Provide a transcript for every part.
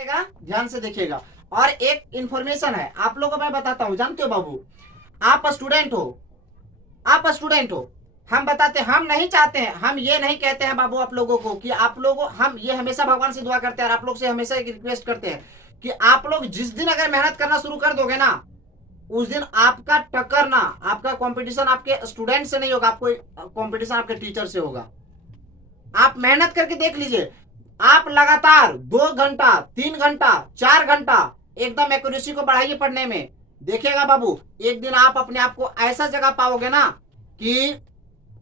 देखिएगा, ध्यान से देखिएगा। और एक इंफॉर्मेशन है आप लोगों को मैं बताता हूँ। जानते हो बाबू, आप स्टूडेंट हो, आप स्टूडेंट हो, हम बताते, हम नहीं चाहते हैं, हम ये नहीं कहते हैं बाबू आप लोगों को कि आप लोगों, हम ये हमेशा भगवान से दुआ करते हैं और आप लोग से हमेशा एक रिक्वेस्ट करते हैं कि आप लोग जिस दिन अगर मेहनत करना शुरू कर दोगे ना, उस दिन आपका टक्कर ना, आपका कंपटीशन आपके स्टूडेंट से नहीं होगा, आपको कंपटीशन आपके टीचर से होगा। आप मेहनत करके देख लीजिए, आप लगातार 2 घंटा 3 घंटा 4 घंटा एकदम एक्यूरेसी को बढ़ाइए पढ़ने में, देखिएगा बाबू एक दिन आप अपने आप को ऐसा जगह पाओगे ना कि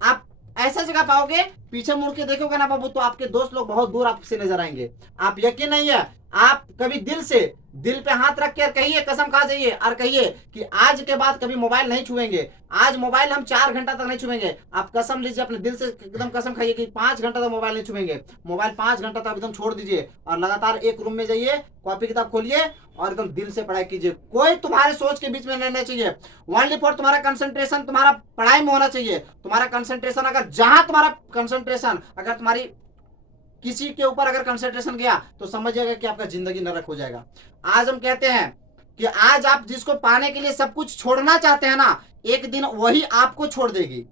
आप ऐसा जगह पाओगे, पीछे मुड़ के देखोगे ना बाबू तो आपके दोस्त लोग बहुत दूर आपसे नजर आएंगे। आप यकीन नहीं है, आप कभी दिल से, दिल पे हाथ रख के कहिए, कसम खा जाइए और कहिए कि आज के बाद कभी मोबाइल नहीं छुएंगे, आज मोबाइल हम 4 घंटा तक नहीं छुएंगे। आप कसम लीजिए, अपने दिल से एकदम कसम खाइए कि 5 घंटा तक मोबाइल नहीं छुएंगे। मोबाइल 5 घंटा तक एकदम छोड़ दीजिए और लगातार एक रूम में जाइए, कॉपी किताब खोलिए और एकदम दिल से पढ़ाई कीजिए। कोई तुम्हारे सोच के बीच में नहीं रहना चाहिए। ओनली फॉर तुम्हारा कंसंट्रेशन तुम्हारा पढ़ाई में होना चाहिए। तुम्हारा कंसंट्रेशन अगर जहां तुम्हारा कंसंट्रेशन, अगर तुम्हारी किसी के ऊपर अगर कंसंट्रेशन गया तो समझिएगा कि आपका जिंदगी नरक हो जाएगा। आज हम कहते हैं कि आज आप जिसको पाने के लिए सब कुछ छोड़ना चाहते हैं ना, एक दिन वही आपको छोड़ देगी।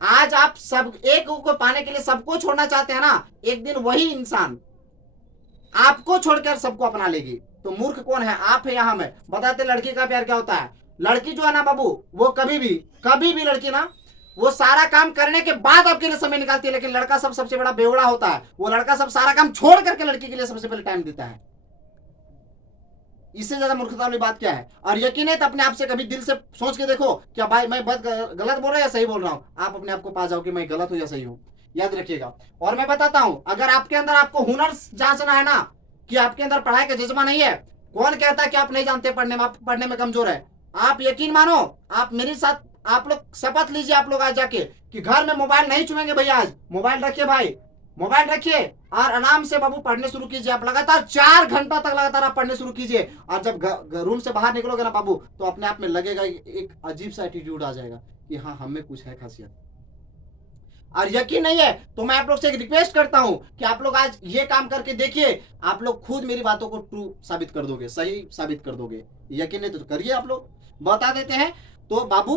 आज आप सब एक को पाने के लिए सबको छोड़ना चाहते हैं ना, एक दिन वही इंसान आपको छोड़कर सबको अपना लेगी। तो मूर्ख कौन है, आप है या हम है? बताते लड़की का प्यार क्या होता है। लड़की जो है ना बाबू, वो कभी भी लड़की ना, वो सारा काम करने के बाद आपके लिए समय निकालती है, लेकिन लड़का सबसे बड़ा बेवड़ा होता है। वो लड़का सब सारा काम छोड़ करके लड़की के लिए सबसे पहले टाइम देता है। इससे ज्यादा मूर्खता वाली बात क्या है? और यकीन है तो अपने आप से कभी दिल से सोच के देखो, क्या भाई मैं बात गलत बोल रहा हूं या सही बोल रहा हूं? आप अपने आप को पा जाओ कि मैं गलत हूं या सही हूं। याद रखिएगा। और मैं बताता हूं, अगर आपके अंदर आपको हुनर जांचना है ना कि आपके अंदर पढ़ाई का जज्बा नहीं है, कौन कहता है कि आप नहीं जानते पढ़ने में, आप पढ़ने में कमजोर है? आप यकीन मानो, आप मेरे साथ, आप लोग शपथ लीजिए, आप लोग आज जाके कि घर में मोबाइल नहीं छुएंगे भैया। आज मोबाइल रखिए भाई, मोबाइल रखिए और आराम से बाबू पढ़ने शुरू कीजिए। आप लगातार 4 घंटा तक लगातार आप पढ़ने शुरू कीजिए और जब रूम से बाहर निकलोगे ना बाबू तो अपने आप में लगेगा, एक अजीब सा एटीट्यूड आ जाएगा कि हाँ हम में कुछ है खासियत। और यकीन नहीं है तो मैं आप लोग से एक रिक्वेस्ट करता हूं कि आप लोग आज ये काम करके देखिए, आप लोग खुद मेरी बातों को ट्रू साबित कर दोगे, सही साबित कर दोगे। यकीन नहीं तो करिए। आप लोग बता देते हैं तो बाबू,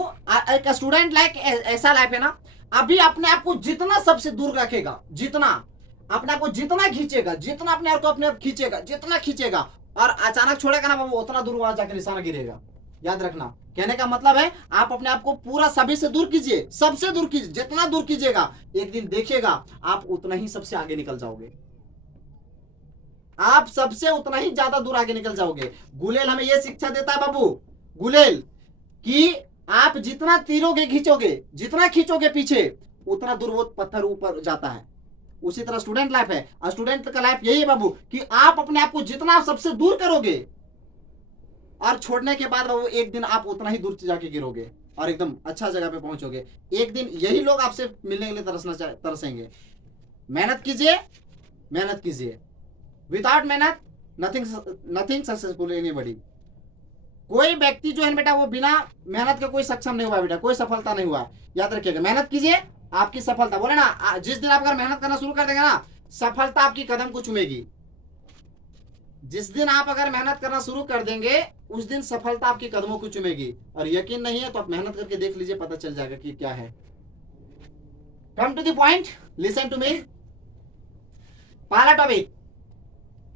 एक स्टूडेंट लाइफ ऐसा लाइफ है ना, अभी अपने आप को जितना सबसे दूर रखेगा, जितना अपने आप को जितना खींचेगा, जितना अपने आप को अपने आप खींचेगा, जितना खींचेगा और अचानक छोड़ेगा ना बाबू, उतना दूर वहां जाकर निशाना गिरेगा। याद रखना, कहने का मतलब है आप अपने आप को पूरा सभी से दूर कीजिए, सबसे दूर कीजिए। जितना दूर कीजिएगा एक दिन देखिएगा आप उतना ही सबसे आगे निकल जाओगे, आप सबसे उतना ही ज्यादा दूर आगे निकल जाओगे। गुलेल हमें यह शिक्षा देता है बाबू, गुलेल, कि आप जितना तीरोगे खींचोगे, जितना खींचोगे पीछे, उतना दूर वो पत्थर ऊपर जाता है। उसी तरह स्टूडेंट लाइफ है, और स्टूडेंट का लाइफ यही है बाबू कि आप अपने आप को जितना सबसे दूर करोगे और छोड़ने के बाद बाबू एक दिन आप उतना ही दूर जाके गिरोगे और एकदम अच्छा जगह पे पहुंचोगे। एक दिन यही लोग आपसे मिलने के लिए तरसेंगे। मेहनत कीजिए, मेहनत कीजिए। विदाउट मेहनत नथिंग सक्सेसफुल एनीबॉडी। कोई व्यक्ति जो है बेटा वो बिना मेहनत के कोई सक्षम नहीं हुआ बेटा, कोई सफलता नहीं हुआ। याद रखिएगा, मेहनत कीजिए, आपकी सफलता, बोले ना जिस दिन आप अगर मेहनत करना शुरू कर देंगे ना, सफलता आपकी कदम को चूमेगी। जिस दिन आप अगर मेहनत करना शुरू कर देंगे उस दिन सफलता आपकी कदमों को चूमेगी। और यकीन नहीं है तो आप मेहनत करके देख लीजिए, पता चल जाएगा कि क्या है। Come to the point, listen to me. पहला टॉपिक,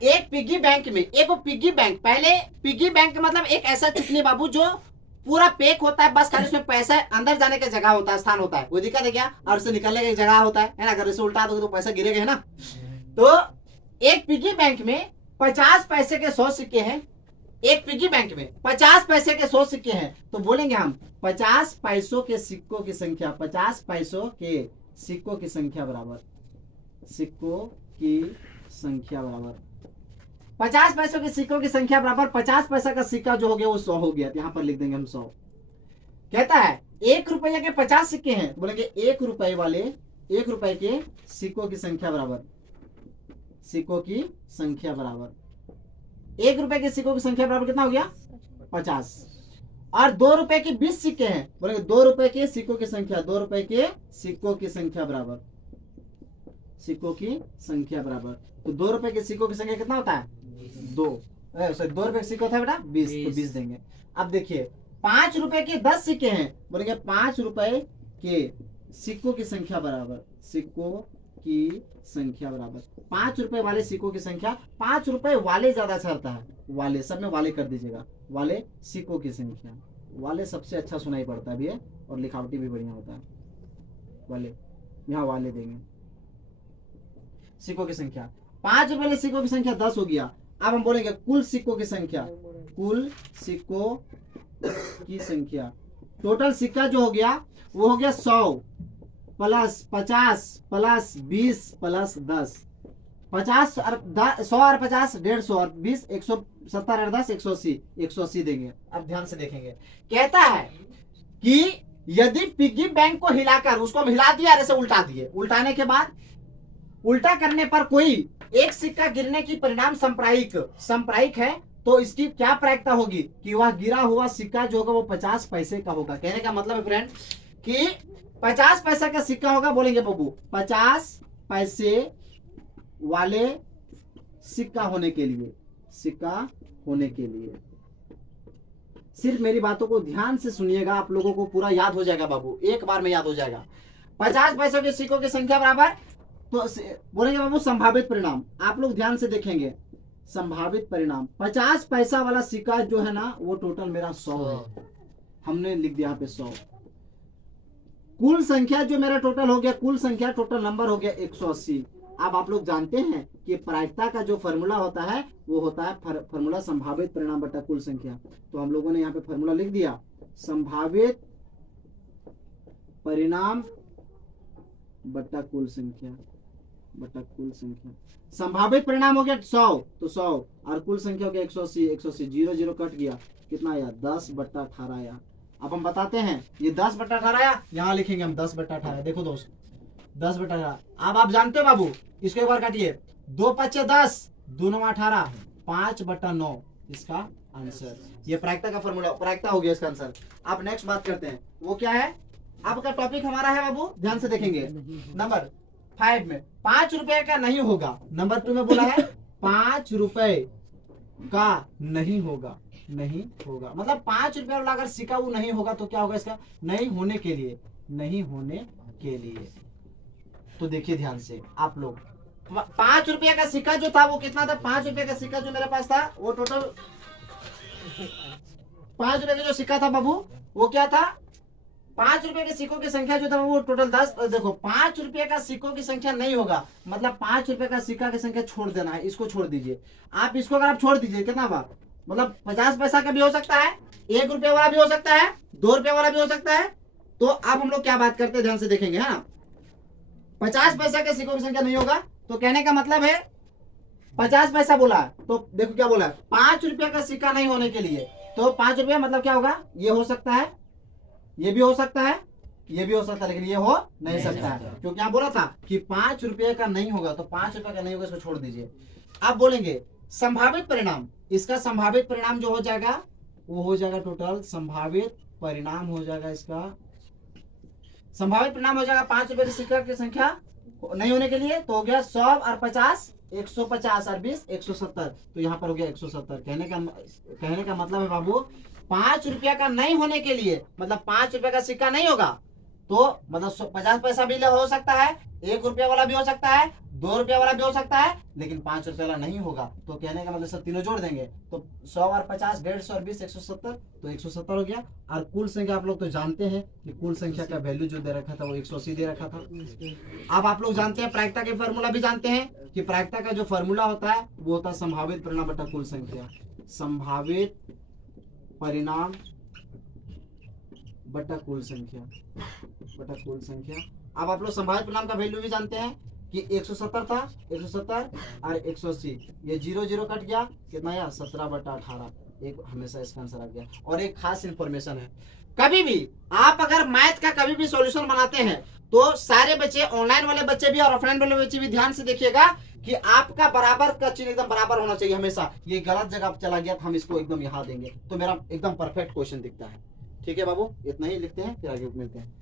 एक पिग्गी बैंक में, एक पिग्गी बैंक, पहले पिग्गी बैंक मतलब एक ऐसा चुकनी बाबू जो पूरा पैक होता है, बस खाली उसमें पैसा अंदर जाने का जगह होता है, स्थान होता है, वो दिक्कत है क्या? और उससे निकलने का जगह होता है ना। अगर इसे उल्टा दोगे तो पैसा गिरेगा, है ना। तो एक पिग्गी बैंक में 50 पैसे के 100 सिक्के हैं। एक पिग्गी बैंक में 50 पैसे के 100 सिक्के हैं। तो बोलेंगे हम 50 पैसों के सिक्कों की संख्या, 50 पैसों के सिक्कों की संख्या बराबर, सिक्कों की संख्या बराबर 50 पैसों के सिक्कों की संख्या बराबर 50 पैसा का सिक्का जो हो गया वो 100 हो गया। यहां पर लिख देंगे हम 100। कहता है 1 रुपये के 50 सिक्के हैं, तो बोलेंगे 1 रुपये वाले, 1 रुपये के सिक्कों की संख्या बराबर, सिक्कों की संख्या बराबर 1 रुपये के सिक्कों की संख्या बराबर कितना हो गया? 50। और 2 रुपए के 20 सिक्के हैं, बोलेंगे 2 रुपए के सिक्कों की संख्या, 2 रुपए के सिक्कों की संख्या बराबर सिक्कों की संख्या बराबर, तो 2 रुपए के सिक्कों की संख्या कितना होता है? 2। 2 रुपए का सिक्का होता है बेटा 20, तो 20 देंगे। अब देखिए 5 रुपए के 10 सिक्के हैं, बोलेंगे 5 रुपए के सिक्कों की संख्या बराबर, सिक्कों की संख्या बराबर 5 रुपए वाले सिक्कों की संख्या, 5 रुपए वाले ज्यादा अच्छा रहता है, वाले सब में वाले कर दीजिएगा, वाले सिक्कों की संख्या, वाले सबसे अच्छा सुनाई पड़ता है भी है और लिखावटी भी बढ़िया होता है, वाले, यहाँ वाले देंगे। सिक्कों की संख्या 5 रुपए वाले सिक्कों की संख्या 10 हो गया। अब हम बोलेंगे कुल सिक्कों की संख्या, कुल सिक्कों की संख्या, टोटल सिक्का जो हो गया वो हो गया 100 प्लस 50 प्लस 20 प्लस 10, 50 और 100 और 50 150 और 20 170 और 10 180, 180 देंगे। अब ध्यान से देखेंगे, कहता है कि यदि पिग्गी बैंक को हिलाकर, उसको हम हिला दिया ऐसे उल्टा दिए, उल्टाने के बाद उल्टा करने पर कोई एक सिक्का गिरने की परिणाम संप्रायिक है, तो इसकी क्या प्रायिकता होगी कि वह गिरा हुआ सिक्का जो होगा वो 50 पैसे का होगा। कहने का मतलब है फ्रेंड कि 50 पैसे का सिक्का होगा, बोलेंगे बाबू 50 पैसे वाले सिक्का होने के लिए, सिक्का होने के लिए, सिर्फ मेरी बातों को ध्यान से सुनिएगा, आप लोगों को पूरा याद हो जाएगा बाबू, एक बार में याद हो जाएगा। 50 पैसों के सिक्कों की संख्या बराबर, तो बोलेंगे बाबू संभावित परिणाम, आप लोग ध्यान से देखेंगे, संभावित परिणाम 50 पैसा वाला सिक्का जो है ना वो टोटल मेरा 100 है, हमने लिख दिया यहाँ पे 100। कुल संख्या जो मेरा टोटल हो गया, कुल संख्या टोटल नंबर हो गया 180। अब आप लोग जानते हैं कि प्रायिकता का जो फॉर्मूला होता है वो होता है फॉर्मूला संभावित परिणाम बटा कुल संख्या, तो हम लोगों ने यहाँ पे फॉर्मूला लिख दिया, संभावित परिणाम बटा कुल संख्या, बटा कुल संख्या। संभावित परिणाम हो गया 100, तो 100 और कुल संख्या हो गया 180, 180 0 0 कट गया, कितना आया 10/18 आया। अब हम बताते हैं ये 10/18 आया, यहाँ लिखेंगे हम 10/18, देखो दोस्त 10/18। अब आप जानते हो बाबू, इसको एक बार काटिए, 2 5 10, 2 9 18, 5/9 इसका आंसर। ये प्रायिकता का फॉर्मूला, प्रायिकता हो गया इसका आंसर। अब नेक्स्ट बात करते हैं, वो क्या है, आपका टॉपिक हमारा है बाबू, ध्यान से देखेंगे, नंबर 5 में 5 रुपए का नहीं होगा, नंबर 2 में बोला है 5 रुपए का नहीं होगा, नहीं होगा मतलब 5 रुपए वाला अगर सिक्का वो नहीं होगा तो क्या होगा इसका, नहीं होने के लिए, नहीं होने के लिए। तो देखिए ध्यान से आप लोग, 5 रुपए का सिक्का जो था वो कितना था, 5 रुपए का सिक्का जो मेरे पास था वो टोटल 5 रुपए का जो सिक्का था बाबू वो क्या था, 5 रुपए के सिक्कों की संख्या जो था वो टोटल 10। देखो 5 रुपए का सिक्कों की संख्या नहीं होगा, मतलब 5 रुपए का सिक्का की संख्या छोड़ देना है, इसको छोड़ दीजिए आप, इसको अगर आप छोड़ दीजिए कितना बार, मतलब 50 पैसा का भी हो सकता है, 1 रुपए वाला भी हो सकता है, 2 रुपए वाला भी हो सकता है। तो अब हम लोग क्या बात करते हैं, ध्यान से देखेंगे, है ना, 50 पैसा के सिक्कों की संख्या नहीं होगा, तो कहने का मतलब है 50 पैसा बोला, तो देखो क्या बोला, 5 रुपए का सिक्का नहीं होने के लिए, तो 5 रुपया मतलब क्या होगा, ये हो सकता है, ये भी हो सकता है, ये भी हो सकता है, लेकिन ये हो नहीं सकता है, क्योंकि यहाँ बोला था कि 5 रुपये का नहीं होगा, तो 5 रुपये का नहीं होगा, इसको छोड़ दीजिए। अब बोलेंगे संभावित परिणाम, इसका संभावित परिणाम जो हो जाएगा वो हो जाएगा टोटल, संभावित परिणाम हो जाएगा इसका, संभावित परिणाम हो जाएगा 5 रुपए के सिक्का की संख्या नहीं होने के लिए, तो हो गया 100 और 50 150 और 20 170, तो यहाँ पर हो गया 170। कहने का मतलब है बाबू 5 रुपया का नहीं होने के लिए, मतलब 5 रुपए का सिक्का नहीं होगा, तो मतलब 50 पैसा भी हो सकता है, 1 रुपया वाला भी हो सकता है, 2 रुपया वाला भी हो सकता है, लेकिन 5 रुपया वाला नहीं होगा। तो कहने का मतलब सब तीनों जोड़ देंगे, तो 100 और 50 150 और 20 170, तो 170 हो गया। और कुल संख्या आप लोग तो जानते हैं कि कुल संख्या का वैल्यू जो दे रखा था वो 180 दे रखा था। अब आप लोग जानते हैं प्रायिकता के फॉर्मूला भी जानते हैं कि प्रायिकता का जो फॉर्मूला होता है वो होता है संभावित परिणाम बटा कुल संख्या, संभावित परिणाम बटा कुल संख्या, बटा कुल संख्या। अब आप लोग संभावित परिणाम का वैल्यू भी जानते हैं कि 170 था, 170 और 180, ये 0 0 कट गया, कितना आया 17/18, एक हमेशा इसका आंसर आ गया। और एक खास इंफॉर्मेशन है, कभी भी आप अगर मैथ का कभी भी सॉल्यूशन बनाते हैं तो सारे बच्चे, ऑनलाइन वाले बच्चे भी और ऑफलाइन वाले बच्चे भी ध्यान से देखिएगा कि आपका बराबर का चिन्ह एकदम बराबर होना चाहिए हमेशा। ये गलत जगह चला गया तो हम इसको एकदम यहाँ देंगे, तो मेरा एकदम परफेक्ट क्वेश्चन दिखता है। ठीक है बाबू, इतना ही लिखते हैं, फिर आगे मिलते हैं।